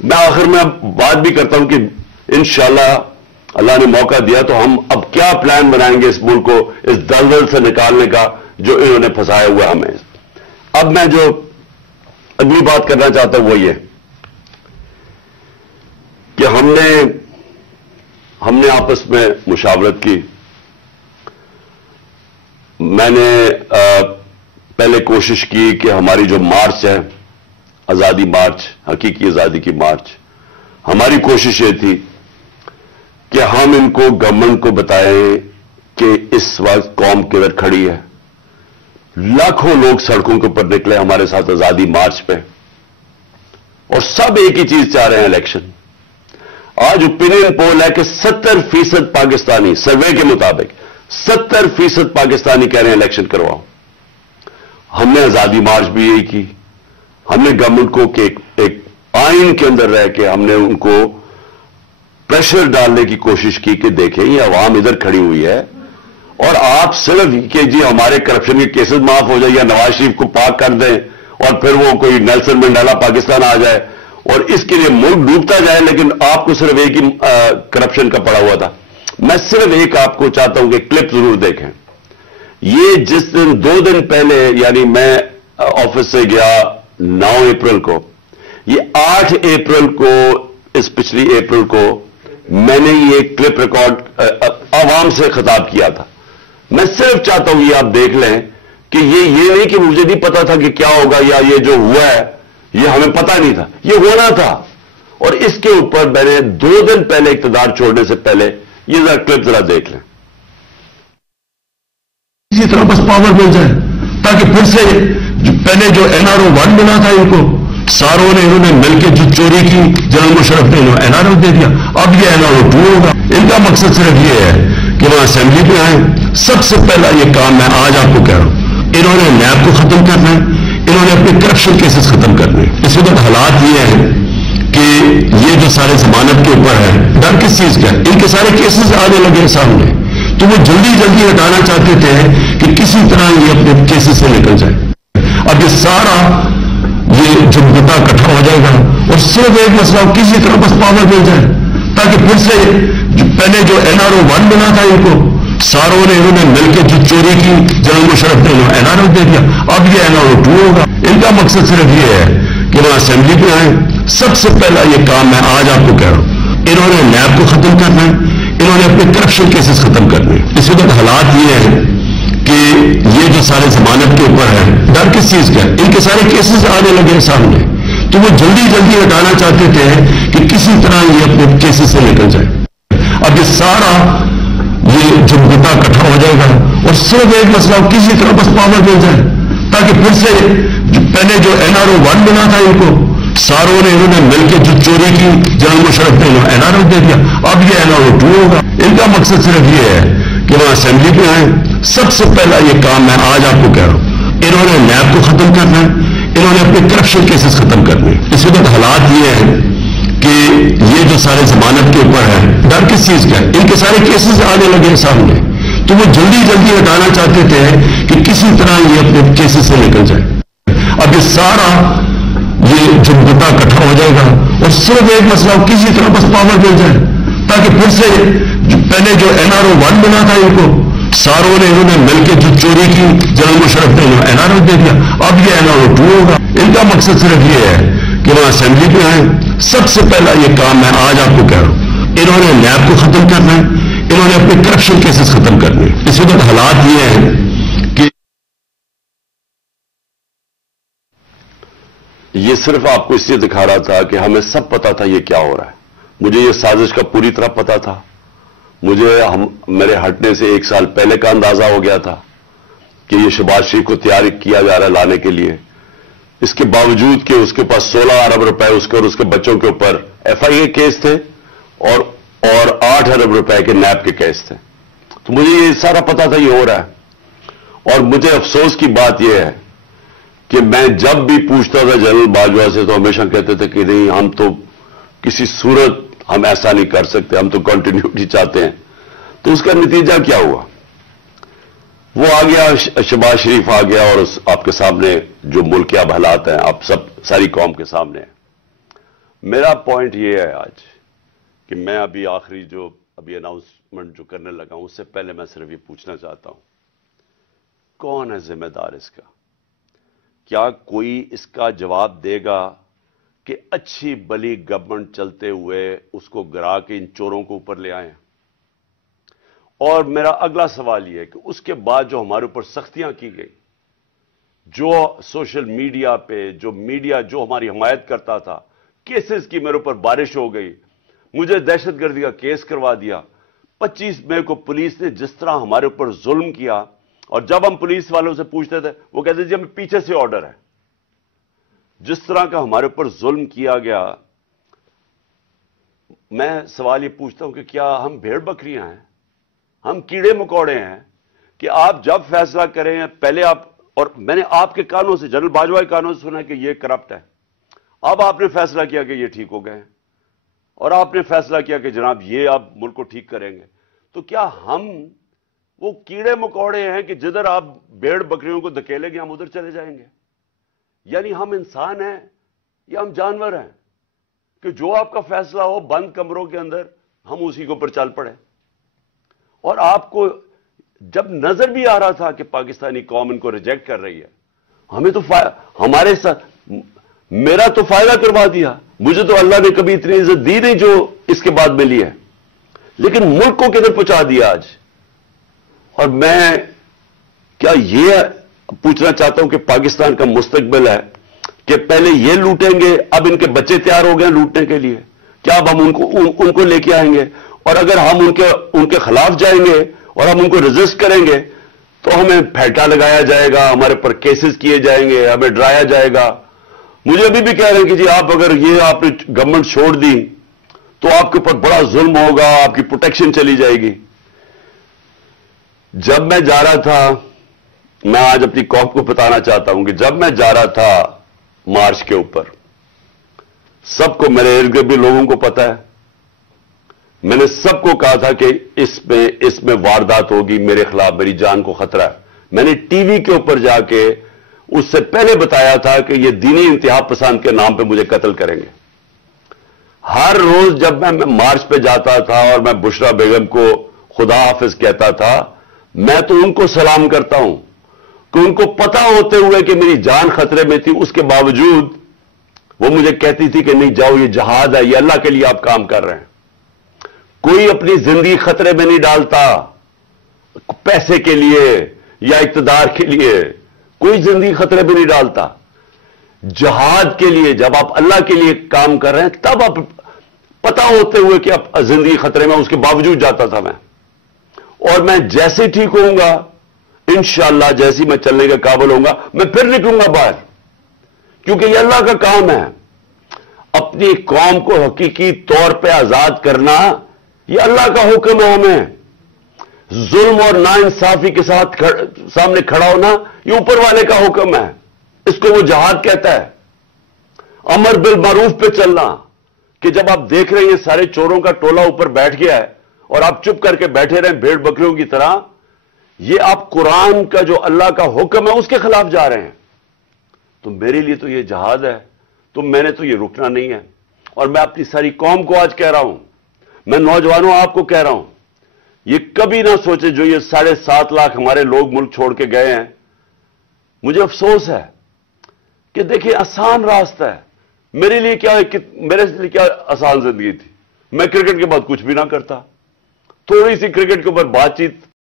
मैं आखिर में बात भी करता हूं कि इंशाल्लाह अल्लाह ने मौका दिया तो हम अब क्या प्लान बनाएंगे इस मुल्क को इस दलदल से निकालने का जो इन्होंने फंसाया हुआ हमें। अब मैं जो अगली बात करना चाहता हूं वो ये कि हमने आपस में मुशावरत की। मैंने पहले कोशिश की कि हमारी जो मार्च है आजादी मार्च, हकीकी आजादी की मार्च, हमारी कोशिश ये थी कि हम इनको गवर्नमेंट को बताएं कि इस वक्त कौम किधर खड़ी है। लाखों लोग सड़कों के ऊपर निकले हमारे साथ आजादी मार्च पे और सब एक ही चीज चाह रहे हैं, इलेक्शन। आज ओपिनियन पोल है कि 70% पाकिस्तानी, सर्वे के मुताबिक 70% पाकिस्तानी कह रहे हैं इलेक्शन करवाओ। हमने आजादी मार्च भी यही की। हमने गवर्नमेंट को कि एक आइन के अंदर रह के हमने उनको प्रेशर डालने की कोशिश की कि देखें ये अवाम इधर खड़ी हुई है और आप सिर्फ कि जी हमारे करप्शन के केसेस माफ हो जाए या नवाज शरीफ को पाक कर दें और फिर वो कोई नेल्सन मंडेला पाकिस्तान आ जाए और इसके लिए मुल्क डूबता जाए, लेकिन आपको सिर्फ एक ही करप्शन का पड़ा हुआ था। मैं सिर्फ एक आपको चाहता हूं कि क्लिप जरूर देखें। ये जिस दिन 2 दिन पहले यानी मैं ऑफिस से गया 9 अप्रैल को, ये 8 अप्रैल को, इस पिछली अप्रैल को मैंने ये क्लिप रिकॉर्ड आवाम से खिताब किया था। मैं सिर्फ चाहता हूं ये आप देख लें कि ये नहीं कि मुझे नहीं पता था कि क्या होगा या ये जो हुआ है ये हमें पता नहीं था, ये होना था। और इसके ऊपर मैंने 2 दिन पहले इक़्तिदार छोड़ने से पहले ये जरा क्लिप जरा देख लें। इसी तरह बस पावर मिल जाए ताकि फिर से पहले जो NRO 1 बना था इनको सारों ने इन्होंने मिलकर जो चोरी की जनरल मुशर्रफ ने NRO दे दिया। अब ये NRO 2 होगा। इनका मकसद सिर्फ ये है कि वहां असेंबली पे आए। सबसे पहला ये काम मैं आज आपको कह रहा हूं, इन्होंने नैब को खत्म करना है, इन्होंने अपने करप्शन केसेस खत्म करने हैं। इस वक्त हालात ये हैं कि ये जो सारे जमानत के ऊपर है, डर किस चीज का है, इनके सारे केसेस आने लगे सामने, तो वो जल्दी जल्दी हटाना चाहते थे कि किसी तरह ये अपने केसेस से निकल जाए। अब ये सारा ये जो मुद्दा इकट्ठा हो जाएगा और सिर्फ एक मसला किसी तरह बस पावर मिल जाए ताकि फिर से पहले जो NRO 1 बना था इनको सारों ने इन्होंने मिलकर जो चोरी की जनरल मुशर्रफ ने NRO दे दिया। अब ये NRO 2 होगा। इनका मकसद सिर्फ ये है कि वहां असेंबली पे आए। सबसे पहला ये काम मैं आज आपको कह रहा हूं, इन्होंने नैब को खत्म करना है, इन्होंने अपने करप्शन केसेस खत्म करने हैं। इस वक्त हालात ये हैं कि ये जो सारे जमानत के ऊपर है, डर किस चीज का है, इनके सारे केसेस आने लगे सामने, तो वो जल्दी जल्दी हटाना चाहते थे कि किसी तरह ये अपने केसेस से निकल जाए। अब ये सारा ये जो मुद्दा इकट्ठा हो जाएगा और सिर्फ एक मसला किसी तरह बस पावर मिल जाए ताकि फिर से पहले जो NRO 1 बना था इनको सारों ने इन्होंने मिलकर जो चोरी की जनरल मुशर्रफ ने NRO दे दिया। अब ये NRO 2 होगा। इनका मकसद सिर्फ ये है कि वहां असेंबली पे आए। सबसे पहला ये काम मैं आज आपको कह रहा हूं, इन्होंने नैब को खत्म करना है, इन्होंने अपने करप्शन केसेस खत्म करने हैं। इस वक्त हालात ये हैं कि ये जो सारे जमानत के ऊपर है, डर किस चीज का है, इनके सारे केसेस आने लगे सामने, तो वो जल्दी जल्दी हटाना चाहते थे कि किसी तरह ये अपने केसेस से निकल जाए। अब ये सारा ये जो मुद्दा इकट्ठा हो जाएगा और सिर्फ एक मसला किसी तरह बस पावर मिल जाए ताकि फिर से पहले जो NRO 1 बना था इनको सारों ने इन्होंने मिलकर जो चोरी की जनरल मुशर्रफ ने NRO दे दिया। अब ये NRO 2 होगा। इनका मकसद सिर्फ ये है कि वहां असेंबली पे आए। सबसे पहला ये काम मैं आज आपको कह रहा हूं, इन्होंने नैब को खत्म करना है, इन्होंने अपने करप्शन केसेस खत्म करने हैं। इस वक्त हालात ये हैं कि ये सिर्फ आपको इसलिए दिखा रहा था कि हमें सब पता था ये क्या हो रहा है। मुझे ये साजिश का पूरी तरह पता था। मुझे मेरे हटने से 1 साल पहले का अंदाजा हो गया था कि ये शहबाज शरीफ को तैयार किया जा रहा है लाने के लिए। इसके बावजूद कि उसके पास 16 अरब रुपए उसके और उसके बच्चों के ऊपर FIA केस थे और 8 अरब रुपए के नैब के केस थे, तो मुझे ये सारा पता था ये हो रहा है। और मुझे अफसोस की बात यह है कि मैं जब भी पूछता था जनरल बाजवा से तो हमेशा कहते थे कि नहीं, हम तो किसी सूरत हम ऐसा नहीं कर सकते, हम तो कंटिन्यूटी चाहते हैं। तो उसका नतीजा क्या हुआ? वो आ गया, शहबाज शरीफ आ गया और आपके सामने जो मुल्क के अब हालात हैं, आप सब सारी कौम के सामने हैं। میرا پوائنٹ یہ ہے آج کہ میں ابھی آخری جو ابھی اناؤنسمنٹ جو کرنے لگا ہوں اس سے پہلے میں صرف یہ پوچھنا چاہتا ہوں، کون ہے ذمہ دار اس کا؟ کیا کوئی اس کا جواب دے گا کہ اچھی بلی گورنمنٹ چلتے ہوئے اس کو گرا کے ان چوروں کو اوپر لے آئیں؟ اور میرا اگلا سوال یہ ہے کہ اس کے بعد جو ہمارے اوپر سختیاں کی گئی، جو سوشل میڈیا پہ جو میڈیا جو ہماری حمایت کرتا تھا، کیسز کی میرے اوپر بارش ہو گئی، مجھے دہشت گردی کا کیس کروا دیا، 25 مئی کو پولیس نے جس طرح ہمارے اوپر ظلم کیا، اور جب ہم پولیس والوں سے پوچھتے تھے وہ کہتے جی ہمیں پیچھے سے آرڈر ہے، جس طرح کا ہمارے اوپر ظلم کیا گیا۔ میں سوال یہ پوچھتا ہوں کہ کیا ہم بھیڑ بکریاں ہیں؟ ہم کیڑے مکوڑے ہیں کہ آپ جب فیصلہ کریں پہلے آپ، اور میں نے آپ کے کانوں سے، جنرل باجوہ کے کانوں سے سنا کہ یہ کرپٹ ہے، اب آپ نے فیصلہ کیا کہ یہ ٹھیک ہو گئے ہیں، اور آپ نے فیصلہ کیا کہ جناب یہ آپ ملک کو ٹھیک کریں گے، تو کیا ہم وہ کیڑے مکوڑے ہیں کہ جدھر آپ بھیڑ بکریوں کو دھکیلیں گے ہم ادھر چلے جائیں گے؟ یعنی ہم انسان ہیں یا ہم جانور ہیں کہ جو آپ کا فیصلہ ہو بند کمروں کے اندر ہم اسی کے اوپر چل پڑے؟ اور آپ کو جب نظر بھی آ رہا تھا کہ پاکستانی قوم ان کو ریجیکٹ کر رہی ہے، ہمیں تو ہمارے ساتھ میرا تو فائدہ کروا دیا، مجھے تو اللہ نے کبھی اتنی عزت دی نہیں جو اس کے بعد ملی ہے، لیکن ملک کو کدھر پہنچا دیا آج۔ اور میں کیا یہ پوچھنا چاہتا ہوں کہ پاکستان کا مستقبل ہے کہ پہلے یہ لوٹیں گے، اب ان کے بچے تیار ہو گئے لوٹنے کے لیے، کیا اب ہم ان کو لے کے آئیں گے؟ اور اگر ہم ان کے خلاف جائیں گے اور ہم ان کو ریزسٹ کریں گے تو ہمیں پھیٹا لگایا جائے گا، ہمارے پر کیسز کیے جائیں گے، ہمیں ڈرایا جائے گا۔ مجھے ابھی بھی کہہ رہے ہیں کہ جی آپ اگر یہ آپ نے گورنمنٹ چھوڑ دی تو آپ کے اوپر بڑا ظلم ہوگا، آپ کی پروٹیکشن چلی جائے گی۔ جب میں جا رہا تھا، میں آج اپنی قوم کو بتانا چاہتا ہوں کہ جب میں جا رہا تھا مارچ کے اوپر، سب کو، میرے ارد گرد بھی لوگوں کو پتا ہے، میں نے سب کو کہا تھا کہ اس میں واردات ہوگی، میرے خلاف میری جان کو خطرہ ہے۔ میں نے ٹی وی کے اوپر جا کے اس سے پہلے بتایا تھا کہ یہ دینی انتہا پسند کے نام پہ مجھے قتل کریں گے۔ ہر روز جب میں مارچ پہ جاتا تھا اور میں بشرا بیگم کو خدا حافظ کہتا تھا، میں تو ان کو سلام کرتا ہوں کہ ان کو پتا ہوتے ہوئے کہ میری جان خطرے میں تھی، اس کے باوجود وہ مجھے کہتی تھی کہ نہیں جاؤ، یہ جہاد ہے، یہ اللہ کے لیے آپ کام کر رہے ہیں۔ کوئی اپنی زندگی خطرے میں نہیں ڈالتا پیسے کے لیے یا اقتدار کے لیے، کوئی زندگی خطرے میں نہیں ڈالتا۔ جہاد کے لیے جب آپ اللہ کے لیے کام کر رہے ہیں تب آپ پتا ہوتے ہوئے کہ اب زندگی خطرے میں، اس کے باوجود جاتا تھا میں۔ اور میں جیسے ٹھیک ہوں گا انشاءاللہ، جیسے میں چلنے کے قابل ہوں گا میں پھر نکلوں گا باہر، کیونکہ یہ اللہ کا کام ہے۔ اپنی قوم کو حقیقی طور پہ آزاد کرنا یہ اللہ کا حکم ہے ہمیں۔ ظلم اور ناانصافی کے ساتھ سامنے کھڑا ہونا یہ اوپر والے کا حکم ہے، اس کو وہ جہاد کہتا ہے۔ امر بالمعروف پہ چلنا، کہ جب آپ دیکھ رہے ہیں سارے چوروں کا ٹولہ اوپر بیٹھ گیا ہے اور آپ چپ کر کے بیٹھے رہیں بھیڑ بکریوں کی طرح، یہ آپ قرآن کا جو اللہ کا حکم ہے اس کے خلاف جا رہے ہیں۔ تو میرے لیے تو یہ جہاد ہے، تو میں نے تو یہ رکنا نہیں ہے۔ اور میں اپنی ساری قوم کو آج کہہ رہا ہوں، میں نوجوانوں آپ کو کہہ رہا ہوں، یہ کبھی نہ سوچے جو یہ 7.5 لاکھ ہمارے لوگ ملک چھوڑ کے گئے ہیں۔ مجھے افسوس ہے کہ دیکھیں آسان راستہ ہے، میرے لیے کیا آسان زندگی تھی، میں کرکٹ کے بعد کچھ بھی نہ کرتا، تھوڑی سی کرکٹ کے اوپر بات چیت